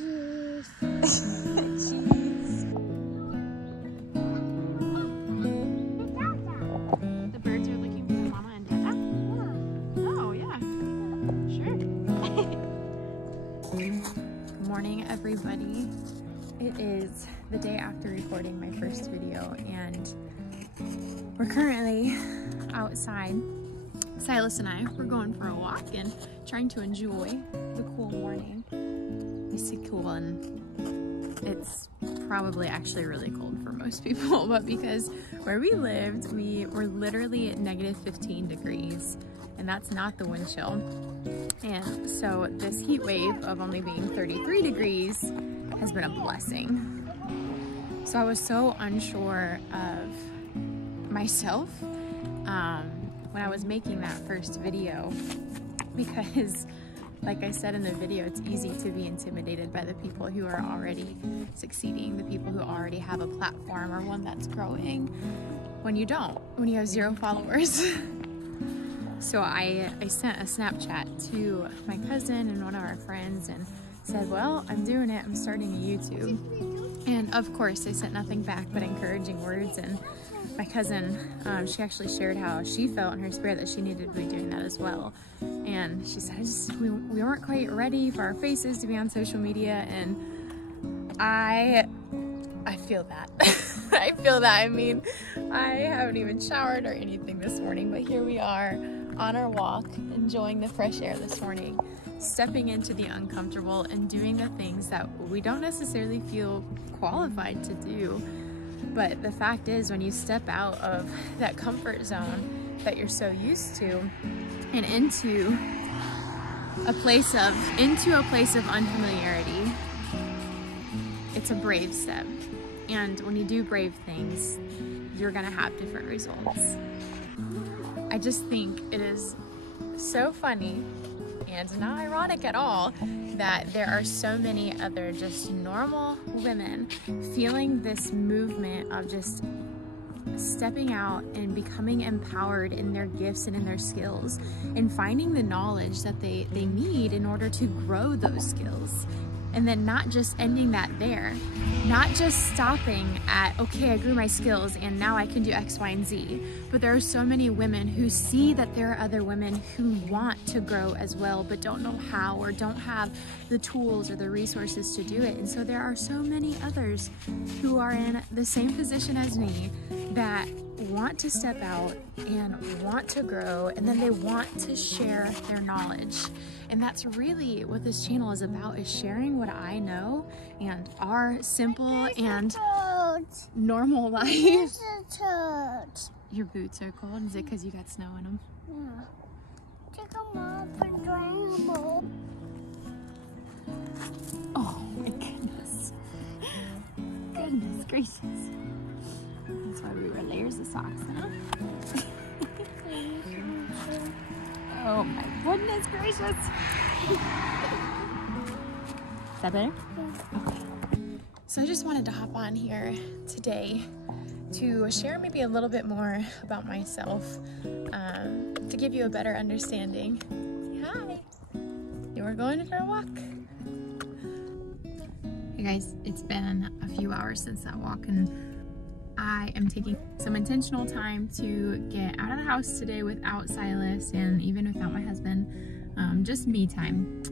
Cheese. The birds are looking for Mama and Dada? Oh, yeah. Sure. Good morning, everybody. It is the day after recording my first video, and we're currently outside. Silas and I, we're going for a walk and trying to enjoy the cool morning. I say cool, and it's probably actually really cold for most people, but because where we lived, we were literally at negative 15 degrees, and that's not the wind chill. And so this heat wave of only being 33 degrees has been a blessing. So I was so unsure of myself when I was making that first video, because like I said in the video, it's easy to be intimidated by the people who are already succeeding, the people who already have a platform or one that's growing, when you don't, when you have 0 followers. So I sent a Snapchat to my cousin and one of our friends and said, well, I'm doing it, I'm starting a YouTube. And of course I sent nothing back but encouraging words, and my cousin, she actually shared how she felt in her spirit that she needed to be doing that as well. And she said, we weren't quite ready for our faces to be on social media, and I feel that. I feel that. I mean, I haven't even showered or anything this morning, but here we are on our walk, enjoying the fresh air this morning, stepping into the uncomfortable and doing the things that we don't necessarily feel qualified to do. But the fact is, when you step out of that comfort zone that you're so used to and into a place of unfamiliarity, it's a brave step. And when you do brave things, you're gonna have different results. I just think it is so funny and not ironic at all that there are so many other just normal women feeling this movement of just stepping out and becoming empowered in their gifts and in their skills, and finding the knowledge that they need in order to grow those skills. And then not just ending that there, not just stopping at, okay, I grew my skills and now I can do X, Y, and Z. But there are so many women who see that there are other women who want to grow as well, but don't know how, or don't have the tools or the resources to do it. And so there are so many others who are in the same position as me that want to step out and want to grow, and then they want to share their knowledge. And that's really what this channel is about, is sharing what I know and our simple and normal life. Your boots are cold? Is it because you got snow in them? Yeah. Take them off and dry them up. Oh my goodness. Goodness gracious. That's why we wear layers of socks, huh? Oh my goodness gracious. Is that better? Okay. So I just wanted to hop on here today to share maybe a little bit more about myself, to give you a better understanding. Say hi. You were going for a walk. Hey guys, it's been a few hours since that walk, and I am taking some intentional time to get out of the house today without Silas and even without my husband, just me time,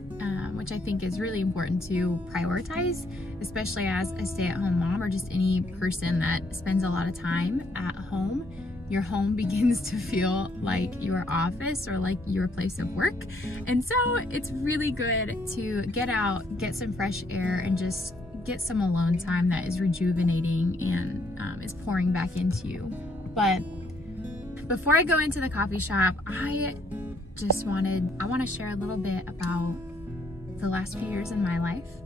which I think is really important to prioritize, especially as a stay-at-home mom or just any person that spends a lot of time at home. Your home begins to feel like your office or like your place of work. And so it's really good to get out, get some fresh air, and just get some alone time that is rejuvenating and is pouring back into you. But before I go into the coffee shop, I want to share a little bit about the last few years in my life,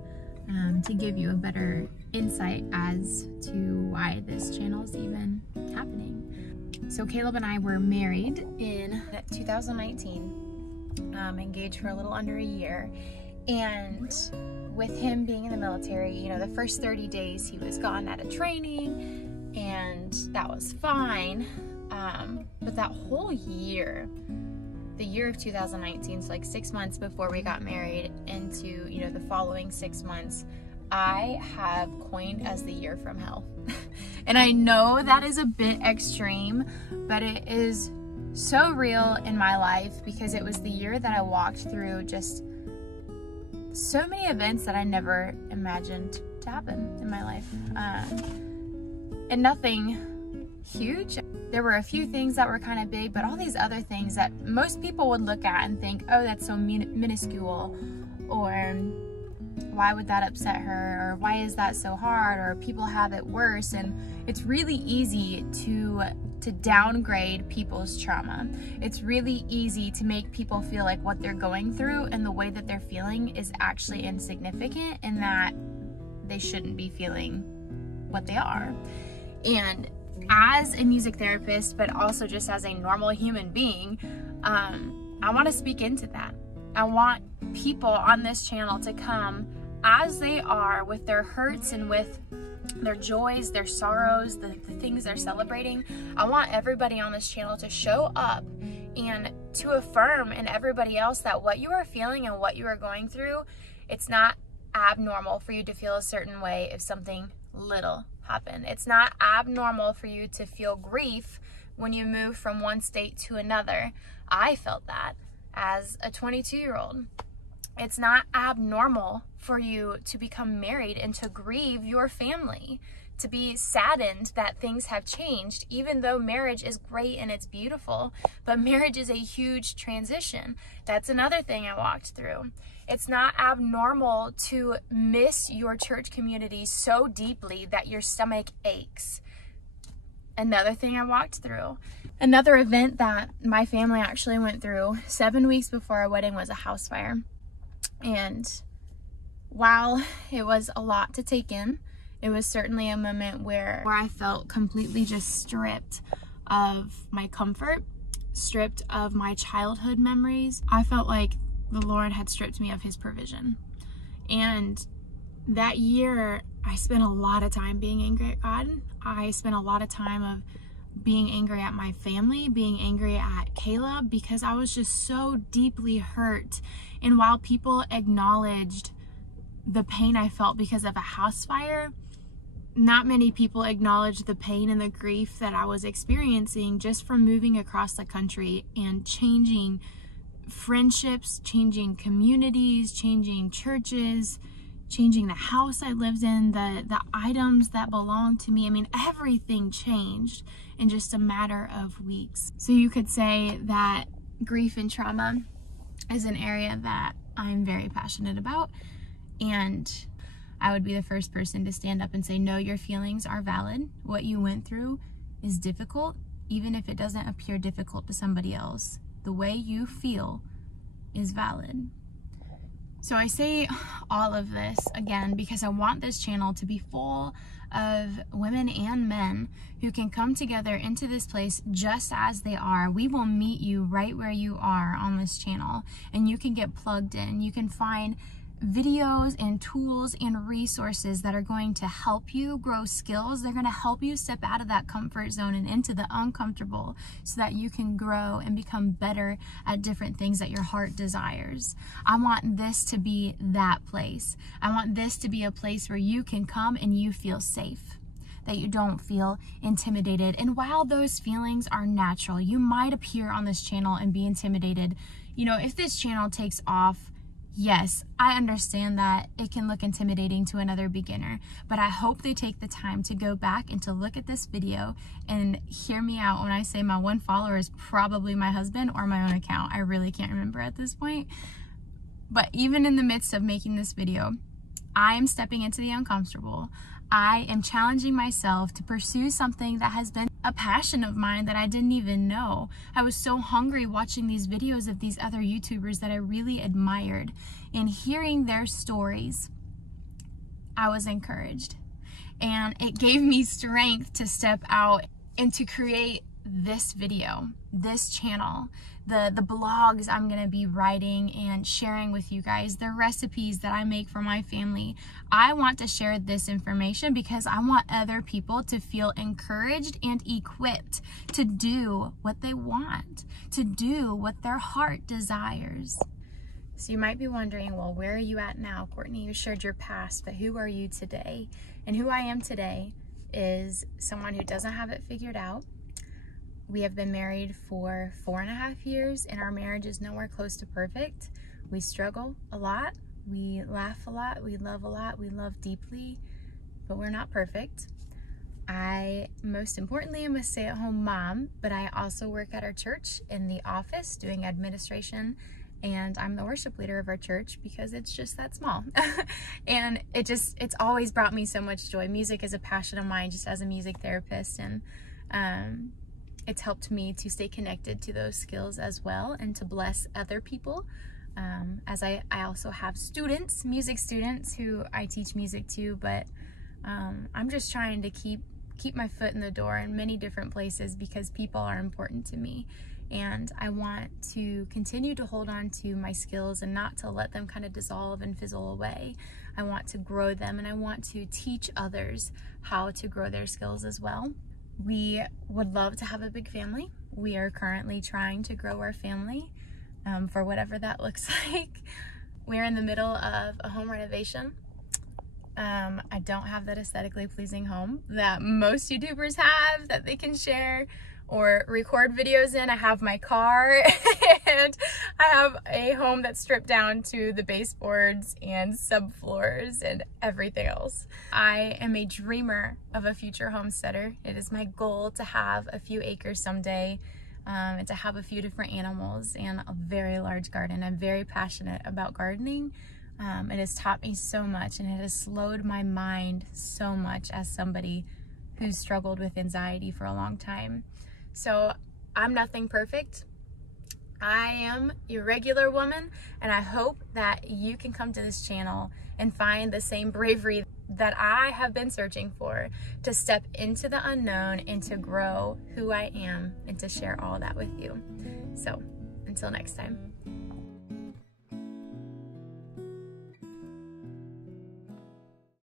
to give you a better insight as to why this channel is even happening. So Caleb and I were married in 2019, engaged for a little under a year, and with him being in the military, you know, the first 30 days he was gone at a training, and that was fine. But that whole year the year of 2019, so like 6 months before we got married, into, you know, the following 6 months, I have coined as the year from hell. And I know that is a bit extreme, but it is so real in my life, because it was the year that I walked through just so many events that I never imagined to happen in my life. And nothing huge. There were a few things that were kind of big, but all these other things that most people would look at and think, oh, that's so minuscule, or why would that upset her, or why is that so hard, or people have it worse. And it's really easy to downgrade people's trauma. It's really easy to make people feel like what they're going through and the way that they're feeling is actually insignificant, and that they shouldn't be feeling what they are. And as a music therapist, but also just as a normal human being, I want to speak into that. I want people on this channel to come as they are, with their hurts and with their joys, their sorrows, the things they're celebrating. I want everybody on this channel to show up and to affirm in everybody else that what you are feeling and what you are going through, it's not abnormal for you to feel a certain way if something little happened. It's not abnormal for you to feel grief when you move from one state to another. I felt that as a 22-year-old. It's not abnormal for you to become married and to grieve your family, to be saddened that things have changed, even though marriage is great and it's beautiful, but marriage is a huge transition. That's another thing I walked through. It's not abnormal to miss your church community so deeply that your stomach aches. Another thing I walked through. Another event that my family actually went through 7 weeks before our wedding was a house fire. And while it was a lot to take in, it was certainly a moment where I felt completely just stripped of my comfort, stripped of my childhood memories. I felt like the Lord had stripped me of his provision. And that year, I spent a lot of time being angry at God. I spent a lot of time of being angry at my family, being angry at Caleb, because I was just so deeply hurt. And while people acknowledged the pain I felt because of a house fire, not many people acknowledged the pain and the grief that I was experiencing just from moving across the country and changing friendships, changing communities, changing churches, changing the house I lived in, the items that belonged to me. I mean, everything changed in just a matter of weeks. So you could say that grief and trauma is an area that I'm very passionate about, and I would be the first person to stand up and say, no, your feelings are valid. What you went through is difficult, even if it doesn't appear difficult to somebody else. The way you feel is valid. So I say all of this again because I want this channel to be full of women and men who can come together into this place just as they are. We will meet you right where you are on this channel, and you can get plugged in. You can find videos and tools and resources that are going to help you grow skills. They're going to help you step out of that comfort zone and into the uncomfortable so that you can grow and become better at different things that your heart desires. I want this to be that place. I want this to be a place where you can come and you feel safe, that you don't feel intimidated. And while those feelings are natural, you might appear on this channel and be intimidated. You know, if this channel takes off, yes, I understand that it can look intimidating to another beginner, but I hope they take the time to go back and to look at this video and hear me out when I say my one follower is probably my husband or my own account. I really can't remember at this point. But even in the midst of making this video, I am stepping into the uncomfortable. I am challenging myself to pursue something that has been a passion of mine that I didn't even know. I was so hungry watching these videos of these other YouTubers that I really admired, and hearing their stories, I was encouraged. And it gave me strength to step out and to create this video, this channel, the blogs I'm gonna be writing and sharing with you guys, the recipes that I make for my family. I want to share this information because I want other people to feel encouraged and equipped to do what they want, to do what their heart desires. So you might be wondering, well, where are you at now, Courtney? You shared your past, but who are you today? And who I am today is someone who doesn't have it figured out. We have been married for 4.5 years, and our marriage is nowhere close to perfect. We struggle a lot, we laugh a lot, we love a lot, we love deeply, but we're not perfect. I, most importantly, am a stay-at-home mom, but I also work at our church in the office doing administration, and I'm the worship leader of our church because it's just that small. And it's always brought me so much joy. Music is a passion of mine just as a music therapist, and it's helped me to stay connected to those skills as well and to bless other people. As I also have students, music students who I teach music to, but I'm just trying to keep my foot in the door in many different places because people are important to me. And I want to continue to hold on to my skills and not to let them kind of dissolve and fizzle away. I want to grow them, and I want to teach others how to grow their skills as well. We would love to have a big family. We are currently trying to grow our family for whatever that looks like. We're in the middle of a home renovation. I don't have that aesthetically pleasing home that most YouTubers have that they can share or record videos in. I have my car and I have a home that's stripped down to the baseboards and subfloors and everything else. I am a dreamer of a future homesteader. It is my goal to have a few acres someday and to have a few different animals and a very large garden. I'm very passionate about gardening. It has taught me so much, and it has slowed my mind so much as somebody who's struggled with anxiety for a long time. So I'm nothing perfect. I am a regular woman, and I hope that you can come to this channel and find the same bravery that I have been searching for, to step into the unknown and to grow who I am and to share all that with you. So until next time.